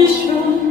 You.